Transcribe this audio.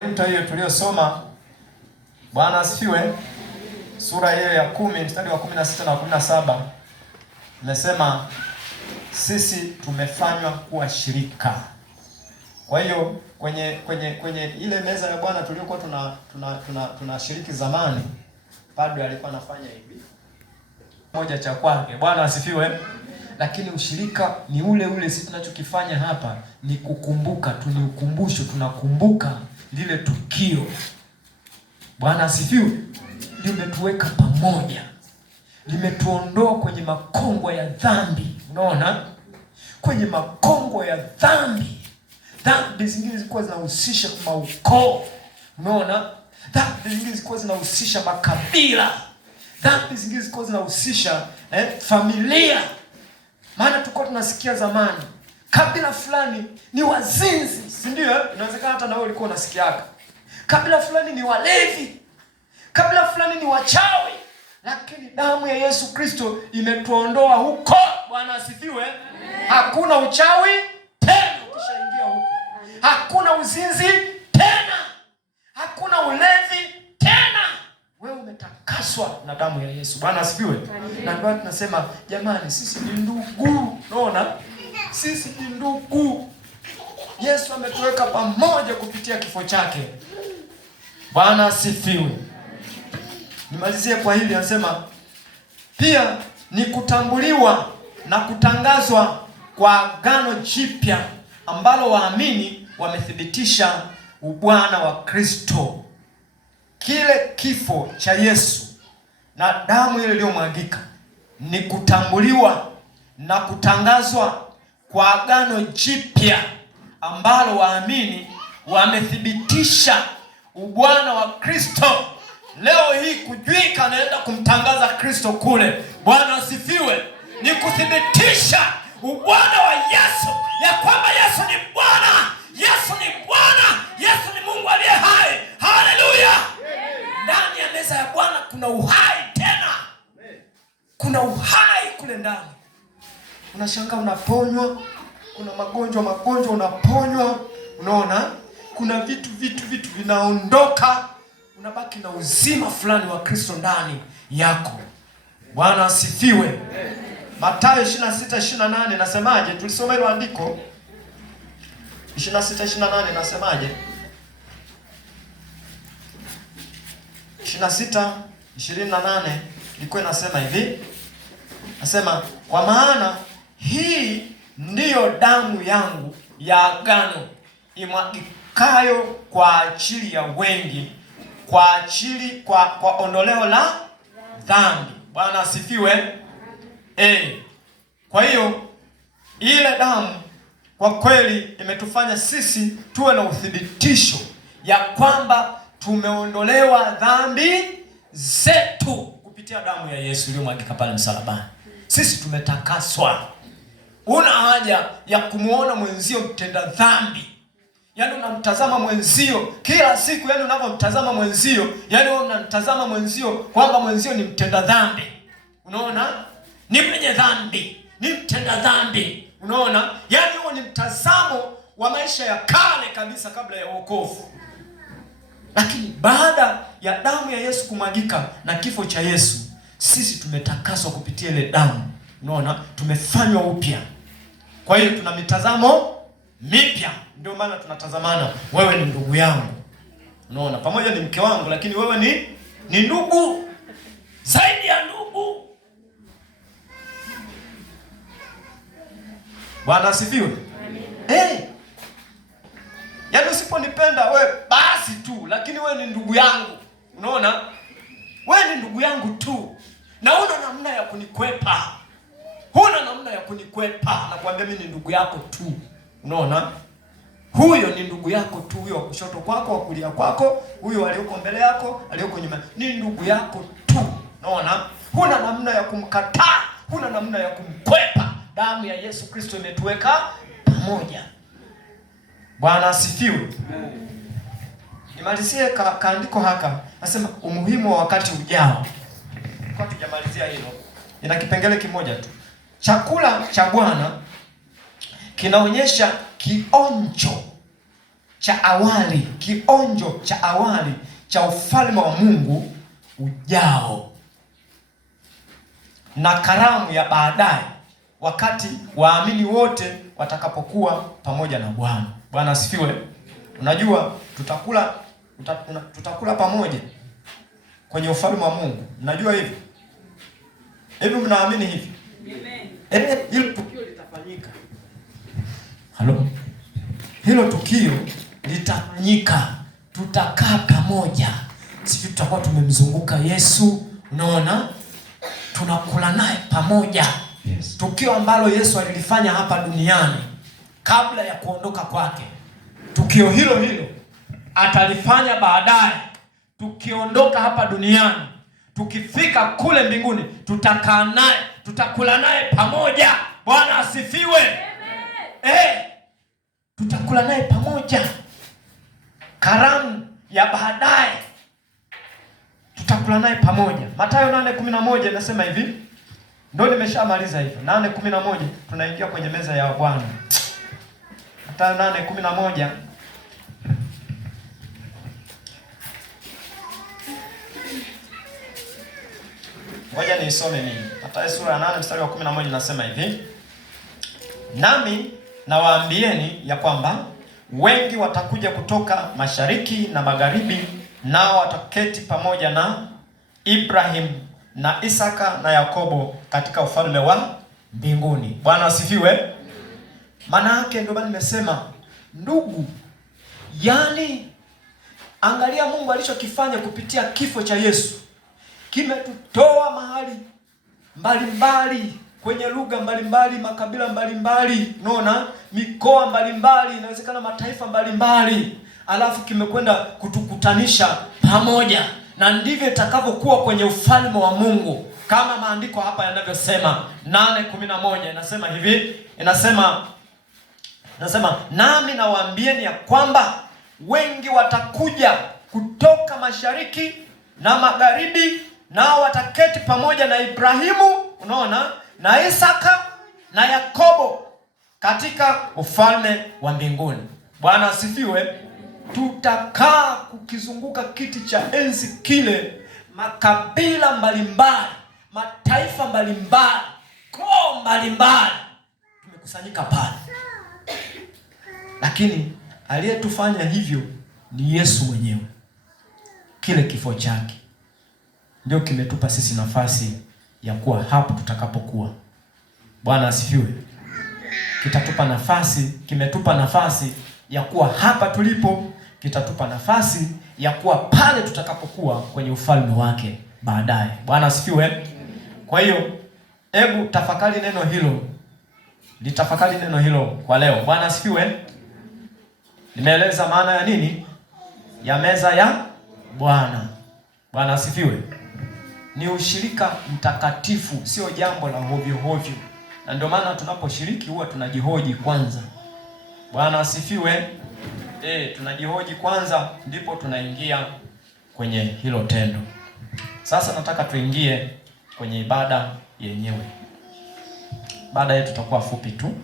Hiyo tuliyosoma, Bwana asifiwe, sura hiyo ya 10 mstari wa 16 na 17 imesema sisi tumefanywa kuwa shirika. Kwa hiyo kwenye ile meza ya Bwana tuliyokuwa tunashiriki zamani, padre alikuwa anafanya hivi moja cha kwake. Bwana asifiwe. Lakini ushirika ni ule ule. Sisi tunachokifanya hapa ni kukumbuka, ni ukumbusho, tunakumbuka lile tukio. Bwana asifiwe. Limetuweka pamoja, limetuondoa kwenye makongo ya dhambi. Unaona, kwenye makongo ya dhambi. Dhambi zingine zilikuwa zinahusisha maukoo. Unaona, dhambi zingine zilikuwa zinahusisha makabila. Dhambi zingine zilikuwa zinahusisha familia. Maana tulikuwa tunasikia zamani kabila fulani ni wazinzi, si ndio? Inawezekana hata na wewe ulikuwa unasikiaga. Kabila fulani ni walevi. Kabila fulani ni wachawi. Lakini damu ya Yesu Kristo imetuondoa huko. Bwana asifiwe. Hakuna uchawi tena ukishaingia huko. Hakuna uzinzi tena. Hakuna ulevi tena. Wewe umetakaswa na damu ya Yesu. Bwana asifiwe. Na ndio tunasema jamani, sisi ni ndugu. Unaona? Sisi ni ndugu. Yesu ametuweka pamoja kupitia kifo chake. Bwana asifiwe. Nimalizie kwa hili, anasema pia ni kutambuliwa na kutangazwa kwa agano jipya ambalo waamini wamethibitisha ubwana wa Kristo. Kile kifo cha Yesu na damu ile iliyomwagika ni kutambuliwa na kutangazwa kwa agano jipya ambalo waamini wamethibitisha ubwana wa Kristo. Leo hii kujwika naenda kumtangaza Kristo kule. Bwana asifiwe. Ni kuthibitisha ubwana wa Yesu, ya kwamba Yesu ni Bwana. Yesu ni Bwana. Yesu ni Mungu aliye hai. Haleluya. Ndani ya meza ya Bwana kuna uhai tena. Kuna uhai kule ndani. Unashangaa unaponywa. Kuna magonjwa unaponywa. Unaona? Kuna vitu vinaondoka. Unabaki na uzima fulani wa Kristo ndani yako. Bwana asifiwe. Mathayo 26:28 nasemaje? Tulisoma hilo andiko. 26:28 nasemaje? 26:28 ilikuwa inasema hivi. Nasema kwa maana hii ndiyo damu yangu ya agano imwagikayo kwa ajili ya wengi, kwa ondoleo la dhambi. Bwana asifiwe. Kwa hiyo ile damu kwa kweli imetufanya sisi tuwe na uthibitisho ya kwamba tumeondolewa dhambi zetu kupitia damu ya Yesu iliyomwagika pale msalabani. Sisi tumetakaswa. Una haja ya kumuona mwenzio mtenda dhambi. Yaani unamtazama mwenzio kila siku, yaani unavyomtazama mwenzio, yaani unamtazama mwenzio kwamba mwenzio ni mtenda dhambi. Unaona? Ni mwenye dhambi, ni mtenda dhambi. Unaona? Yaani huo ni mtazamo wa maisha ya kale kabisa kabla ya wokovu. Lakini baada ya damu ya Yesu kumwagika na kifo cha Yesu, sisi tumetakaswa kupitia ile damu. Unaona? Tumefanywa upya. Kwa hiyo tuna mitazamo mipya. Ndio maana tunatazamana, wewe ni ndugu yangu. Unaona? Pamoja ni mke wangu, lakini wewe ni ndugu. Zaidi ya ndugu. Bwana asifiwe. Yaani usiponipenda wewe basi tu, lakini wewe ni ndugu yangu. Unaona? Wewe ni ndugu yangu tu. Na huna namna ya kunikwepa. Huna namna ya kunikwepa. Nakwambia mimi ni ndugu yako tu. Unaona? Huyo ni ndugu yako tu, huyo kushoto kwako, wa kulia kwako, huyo aliyoko mbele yako, aliyoko nyuma, ni ndugu yako tu. Unaona? Huna namna ya kumkataa, huna namna ya kumkwepa. Damu ya Yesu Kristo imetuweka pamoja. Bwana asifiwe. Nimalizie kaandiko haka. Nasema umuhimu wa wakati ujao. Kwa tujamalizia hilo, ina kipengele kimoja tu. Chakula cha Bwana kinaonyesha kionjo cha awali, kionjo cha awali cha ufalme wa Mungu ujao, na karamu ya baadaye wakati waamini wote watakapokuwa pamoja na Bwana. Bwana asifiwe. Unajua tutakula pamoja kwenye ufalme wa Mungu. Mnajua hivi? Hivi mnaamini hivi? Amen. Hilo tukio litafanyika. Halo? Hilo tukio litafanyika. Tutakaa pamoja. Sisi tutakuwa tumemzunguka Yesu, unaona? Tunakula naye pamoja. Yes. Tukio ambalo Yesu alilifanya hapa duniani kabla ya kuondoka kwake, tukio hilo hilo atalifanya baadaye. Tukiondoka hapa duniani, tukifika kule mbinguni, tutakaa naye, tutakula naye pamoja. Bwana asifiwe. Tutakula naye pamoja. Karamu ya baadaye tutakula naye pamoja. Mathayo 8:11 inasema hivi. Ndio nimeshamaliza hivyo. 8:11 tunaingia kwenye meza ya Bwana. Mathayo 8:11. Ngoja niisome mimi. Mathayo sura ya 8 mstari wa 11 inasema hivi. Nami nawaambieni ya kwamba wengi watakuja kutoka mashariki na magharibi, nao wataketi pamoja na Ibrahim na Isaka na Yakobo katika ufalme wa mbinguni. Bwana asifiwe. Maana yake ndio bali nimesema, ndugu, yani angalia Mungu alichokifanya kupitia kifo cha Yesu. Kimetutoa mahali mbalimbali, kwenye lugha mbalimbali, makabila mbalimbali, unaona, mikoa mbalimbali, inawezekana mataifa mbalimbali, alafu kimekwenda kutukutanisha pamoja. Na ndivyo itakavyokuwa kwenye ufalme wa Mungu, kama maandiko hapa yanavyosema. 8:11 inasema hivi, inasema nami nawaambieni ya kwamba wengi watakuja kutoka mashariki na magharibi, nao wataketi pamoja na Ibrahimu, unaona, na Isaka na Yakobo katika ufalme wa mbinguni. Bwana asifiwe. Tutakaa kukizunguka kiti cha enzi kile, makabila mbalimbali, mataifa mbalimbali, koo mbalimbali, tumekusanyika pale. Lakini aliyetufanya hivyo ni Yesu mwenyewe. Kile kifo chake ndio kimetupa sisi nafasi ya kuwa hapo tutakapokuwa. Bwana asifiwe. Kimetupa nafasi ya kuwa hapa tulipo, kitatupa nafasi ya kuwa pale tutakapokuwa kwenye ufalme wake baadaye. Bwana asifiwe. Kwa hiyo hebu tafakari neno hilo. Litafakari neno hilo kwa leo. Bwana asifiwe. Nimeeleza maana ya nini? Ya meza ya Bwana. Bwana asifiwe. Ni ushirika mtakatifu, sio jambo la hovyo hovyo. Na ndio maana tunaposhiriki huwa tunajihoji kwanza. Bwana asifiwe. Tunajihoji kwanza, ndipo tunaingia kwenye hilo tendo. Sasa nataka tuingie kwenye ibada yenyewe. Ibada yetu itakuwa fupi tu.